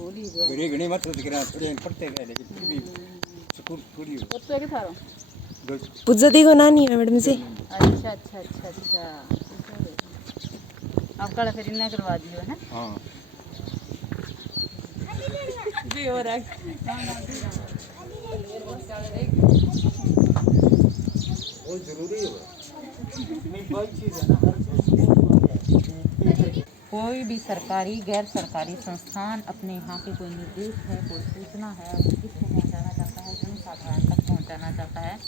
भूल ही गया। बड़े घने मत दिख रहा थोड़े पढ़ते रहे लेकिन फिर भी सुकून थोड़ी हो। वो तो है कि थारो पुज्जती को नानी है मैडम जी। अच्छा अच्छा अच्छा अच्छा अब कल फिर इन्हें करवा दियो है। हाँ जी हो रहा है बहुत जरूरी है नहीं वही चीज़ है ना, हर चीज़ कोई भी सरकारी गैर सरकारी संस्थान अपने यहाँ के कोई निर्देश है, कोई सूचना है, वो किसको पहुँचाना चाहता है, जनसाधारण तक पहुँचाना चाहता है,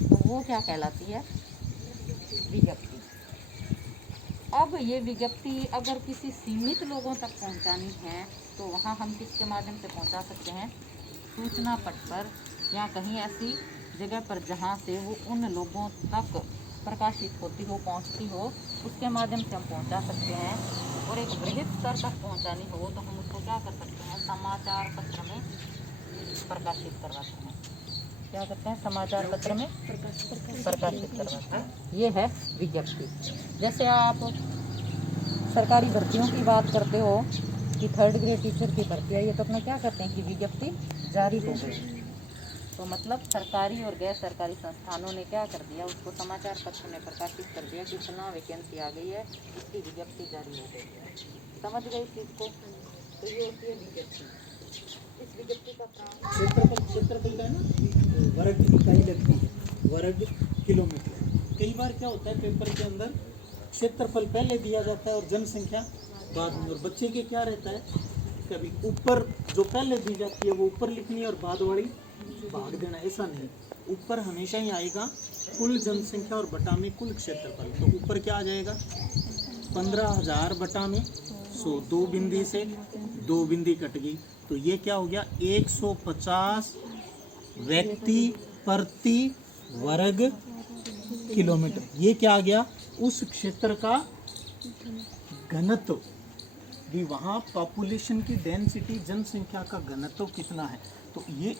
तो वो क्या कहलाती है? विज्ञप्ति। अब ये विज्ञप्ति अगर किसी सीमित लोगों तक पहुँचानी है तो वहाँ हम किसके माध्यम से पहुँचा सकते हैं? सूचना पट पर या कहीं ऐसी जगह पर जहाँ से वो उन लोगों तक प्रकाशित होती हो, पहुँचती हो, उसके माध्यम से हम पहुँचा सकते हैं। और एक बृहद स्तर तक पहुँचानी हो तो हम उसको क्या कर सकते हैं? समाचार पत्र में प्रकाशित करवाते हैं। क्या करते हैं? समाचार पत्र में प्रकाशित करवाते हैं। ये है विज्ञप्ति। जैसे आप सरकारी भर्तियों की बात करते हो कि 3rd ग्रेड टीचर की भर्ती आई है तो अपना क्या करते हैं कि विज्ञप्ति जारी हो गई। तो मतलब सरकारी और गैर सरकारी संस्थानों ने क्या कर दिया? उसको समाचार पत्र में प्रकाशित कर दिया कि इतना वैकेंसी आ गई है, इसकी विज्ञप्ति जारी हो गई है। समझ गए इस चीज़ को? तो ये होती है विज्ञप्ति। इस विज्ञप्ति का काम क्षेत्रफल का है ना, वर्ग इकाई लगती है, वर्ग किलोमीटर। कई बार क्या होता है पेपर के अंदर क्षेत्रफल पहले दिया जाता है और जनसंख्या बाद में, और बच्चे के क्या रहता है कभी ऊपर जो पहले दी जाती है वो ऊपर लिखनी है और बाद वाली भाग देना। ऐसा नहीं, ऊपर हमेशा ही आएगा कुल जनसंख्या और बटा में कुल क्षेत्रफल। तो ऊपर क्या आ जाएगा? 15,000 बटा में 100, 2 बिंदी से 2 बिंदी कट गई तो ये क्या हो गया? 150 व्यक्ति प्रति वर्ग किलोमीटर। ये क्या आ गया? उस क्षेत्र का घनत्व भी, वहाँ पॉपुलेशन की डेंसिटी, जनसंख्या का घनत्व कितना है। तो ये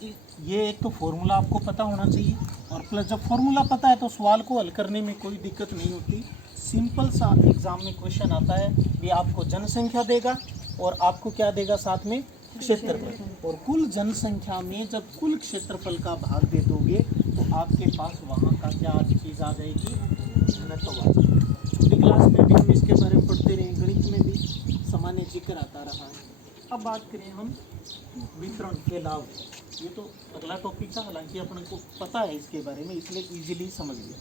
एक तो फॉर्मूला आपको पता होना चाहिए, और प्लस जब फॉर्मूला पता है तो सवाल को हल करने में कोई दिक्कत नहीं होती। सिंपल सा एग्जाम में क्वेश्चन आता है कि आपको जनसंख्या देगा और आपको क्या देगा साथ में? क्षेत्रफल। और कुल जनसंख्या में जब कुल क्षेत्रफल का भाग दे दोगे तो आपके पास वहाँ का क्या चीज़ आ जाएगी? घनत्व आ जाएगी। छोटी क्लास में भी हम इसके बारे में पढ़ते रहे, गणित में भी सामान्य जिक्र आता रहा है। अब बात करें हम वितरण, फैलाव। ये तो अगला टॉपिक था, हालांकि अपन को पता है इसके बारे में, इसलिए इजीली समझ लिया।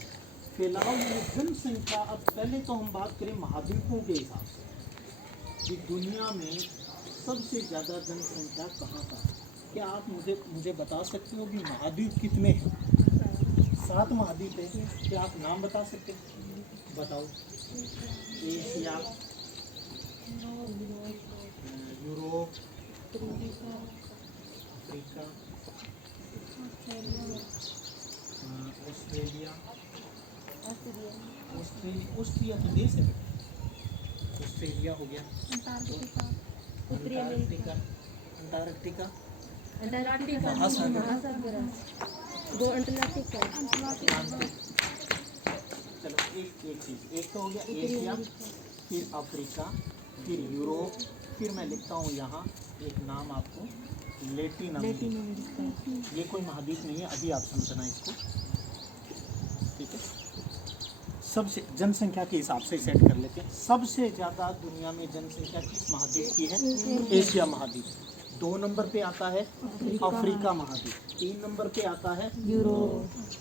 फैलाव में जनसंख्या। अब पहले तो हम बात करें महाद्वीपों के हिसाब से कि दुनिया में सबसे ज़्यादा जनसंख्या कहाँ का है। क्या आप मुझे बता सकते हो कि महाद्वीप कितने हैं? 7 महाद्वीप है। क्या आप नाम बता सकते हैं? बताओ। Asia, Europe, Africa, Australia. Austria तो देश है। ऑस्ट्रेलिया हो गया। अंटार्कटिका, अंटार्कटिका चलो एक चीज़, एक तो हो गया एशिया, फिर अफ्रीका, फिर यूरोप, फिर मैं लिखता हूँ यहाँ एक नाम आपको, लैटिन अमेरिका। ये कोई महाद्वीप नहीं है, अभी आप समझना इसको, ठीक है। सबसे जनसंख्या के हिसाब से सेट कर लेते हैं। सबसे ज़्यादा दुनिया में जनसंख्या किस महाद्वीप की है? एशिया महाद्वीप। 2 नंबर पे आता है अफ्रीका महाद्वीप, 3 नंबर पे आता है यूरोप,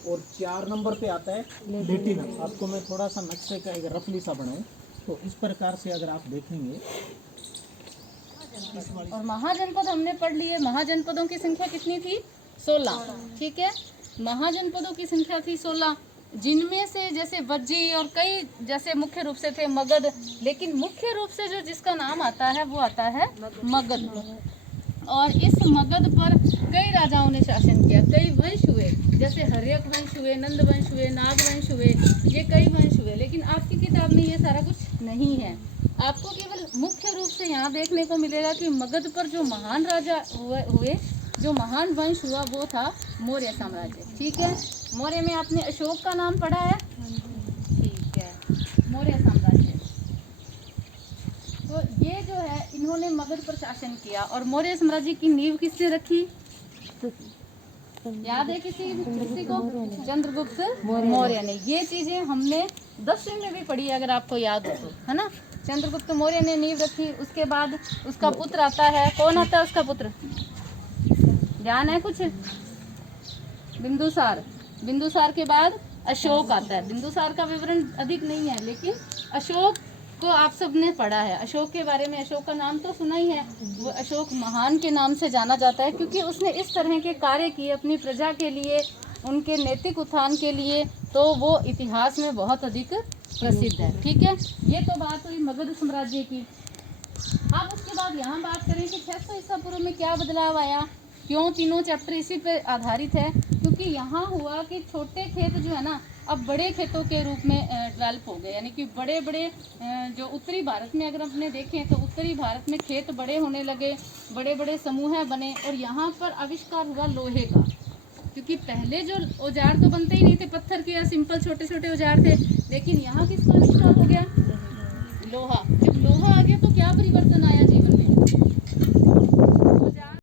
और 4 नंबर पे आता है लैटिन। आपको मैं थोड़ा सा नक्शे का एक रफली सा बनाऊं तो इस प्रकार से अगर आप देखेंगे। और महाजनपद हमने पढ़ लिए। महाजनपदों की संख्या कितनी थी? 16। ठीक है, महाजनपदों की संख्या थी 16, जिनमें से जैसे वज्जी और कई जैसे मुख्य रूप से थे मगध, लेकिन मुख्य रूप से जो जिसका नाम आता है वो आता है मगध। और इस मगध पर कई राजाओं ने शासन किया, कई वंश हुए, जैसे हर्यक वंश हुए, नंद वंश हुए, नाग वंश हुए, ये कई वंश हुए। लेकिन आपकी किताब में ये सारा कुछ नहीं है। आपको केवल मुख्य रूप से यहाँ देखने को मिलेगा कि मगध पर जो महान राजा हुए, जो महान वंश हुआ वो था मौर्य साम्राज्य। ठीक है, मौर्य में आपने अशोक का नाम पढ़ा है? ठीक है, मौर्य साम्राज्य। तो ये जो है इन्होंने मगध पर शासन किया और मौर्य साम्राज्य की नींव किसने रखी? याद है किसी को? चंद्रगुप्त मौर्य ने। ये चीजें हमने 10वीं में भी पढ़ी है, अगर आपको याद हो तो, है ना। चंद्रगुप्त मौर्य ने नींव रखी, उसके बाद उसका पुत्र आता है। कौन आता है उसका पुत्र? ध्यान है कुछ? बिंदुसार। बिंदुसार के बाद अशोक आता है। बिंदुसार का विवरण अधिक नहीं है, लेकिन अशोक को आप सबने पढ़ा है। अशोक के बारे में, अशोक का नाम तो सुना ही है। वो अशोक महान के नाम से जाना जाता है, क्योंकि उसने इस तरह के कार्य किए अपनी प्रजा के लिए, उनके नैतिक उत्थान के लिए, तो वो इतिहास में बहुत अधिक प्रसिद्ध है। ठीक है, ये तो बात हुई मगध साम्राज्य की। अब उसके बाद यहाँ बात करें कि 600 ईसा पूर्व में क्या बदलाव आया, क्यों तीनों चैप्टर इसी पर आधारित है। क्योंकि यहाँ हुआ कि छोटे खेत जो है ना, अब बड़े खेतों के रूप में डेवलप हो गए। यानी कि बड़े बड़े जो उत्तरी भारत में अगर अपने देखें तो उत्तरी भारत में खेत बड़े होने लगे, बड़े बड़े समूह बने, और यहाँ पर आविष्कार हुआ लोहे का। क्योंकि पहले जो औजार तो बनते ही नहीं थे, पत्थर के या सिंपल छोटे छोटे औजार थे, लेकिन यहाँ किसका आविष्कार हो गया? लोहा। जब लोहा आ गया तो क्या परिवर्तन आया जीवन में?